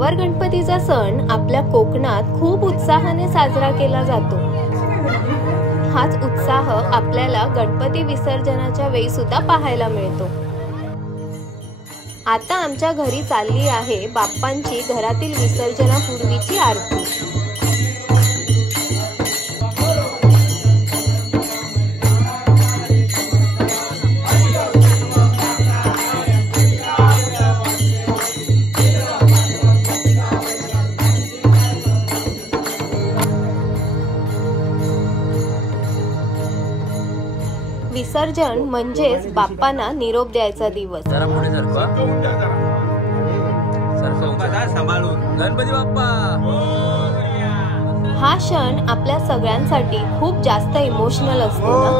गवार गणपतीचा सण आपल्या कोकणात खूप उत्साहाने साजरा केला जातो। हाच उत्साह आपल्याला गणपती विसर्जनाच्या वेळी सुद्धा पाहायला मिळतो। आता आमच्या घरी चालली आहे बाप्पांची घरातील विसर्जनापूर्वीची आरती। विसर्जन म्हणजेच बाप्पांना निरोप द्यायचा दिवस। गणपती बाप्पा हा क्षण आपल्या सगळ्यांसाठी खूप जास्त इमोशनल असतो ना।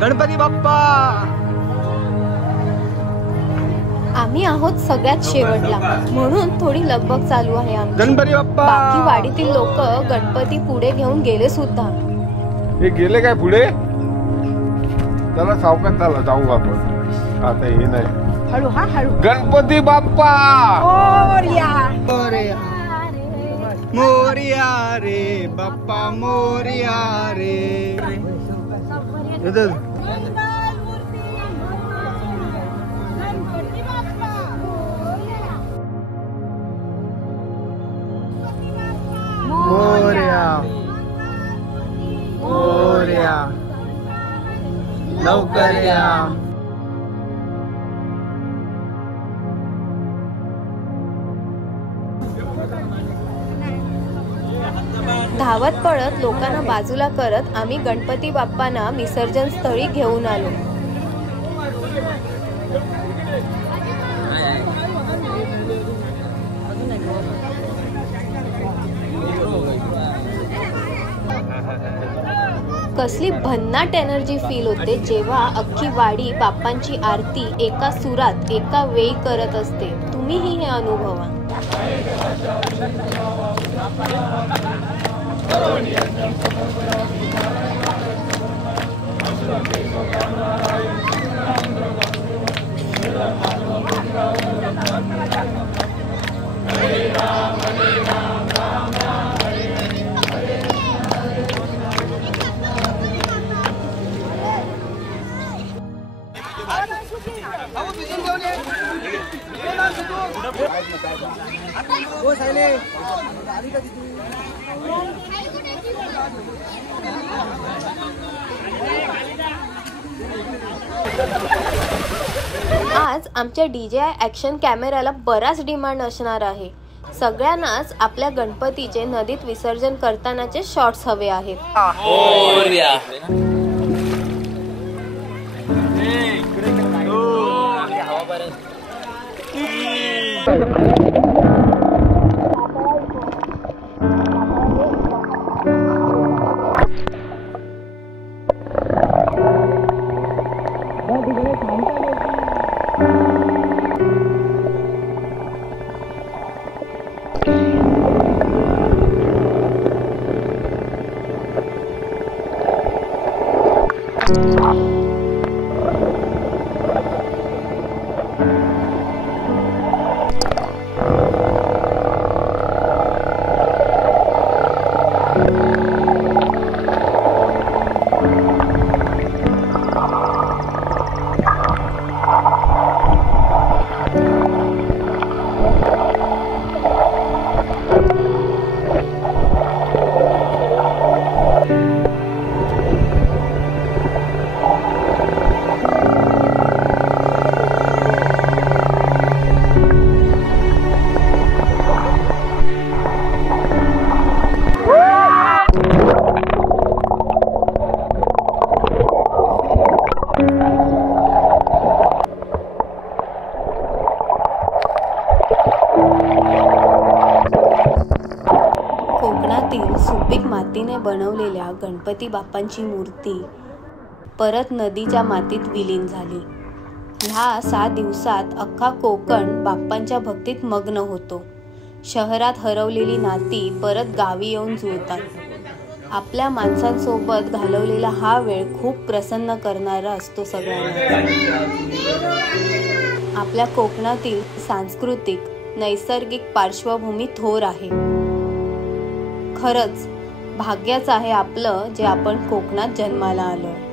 गणपती बाप्पा आम्ही आहोत सगळ्यात शेवटला, म्हणून थोडी लगबग चालू आहे आमची। गणपती बाप्पा बाकी वाडीतील लोक गणपती पुढे घेऊन गेले सुद्धा। हे गेले काय पुढे? चला सावकाश चला जाऊ आपण। आता हे नाही हळू हा हळू। गणपती बाप्पा मोरया मोरया मोरया रे बाप्पा मोरया रे। मोरया मोरया लवकर या। धावत पळत लोकांना बाजूला करत आम्ही गणपती बाप्पांना विसर्जन स्थळी घेऊन आलो। कसली भन्नाट एनर्जी फील होते जेव्हा अख्खी वाडी बाप्पांची आरती एका सुरात एका वेळी करत असते। तुम्हीही हे अनुभवा। आज आमच्या DJI ॲक्शन कॅमेराला बराच डिमांड असणार आहे। सगळ्यांनाच आपल्या गणपतीचे नदीत विसर्जन करतानाचे शॉट्स हवे आहेत। कोकणातील सुपीक मातीने बनवलेल्या गणपती बाप्पांची मूर्ती परत नदीच्या मातीत विलीन झाली। ह्या 6 दिवसात अख्खा कोकण बाप्पांच्या भक्तीत मग्न होतो। शहरात हरवलेली नाती परत गावी येऊन जुळतात। आपल्या माणसांसोबत घालवलेला हा वेळ खूप प्रसन्न करणारा असतो सगळ्यांना. आपल्या कोकणातील सांस्कृतिक नैसर्गिक पार्श्वभूमी थोर आहे. खरंच भाग्याचं आहे आपलं जे आपण कोकणात जन्माला आलोय.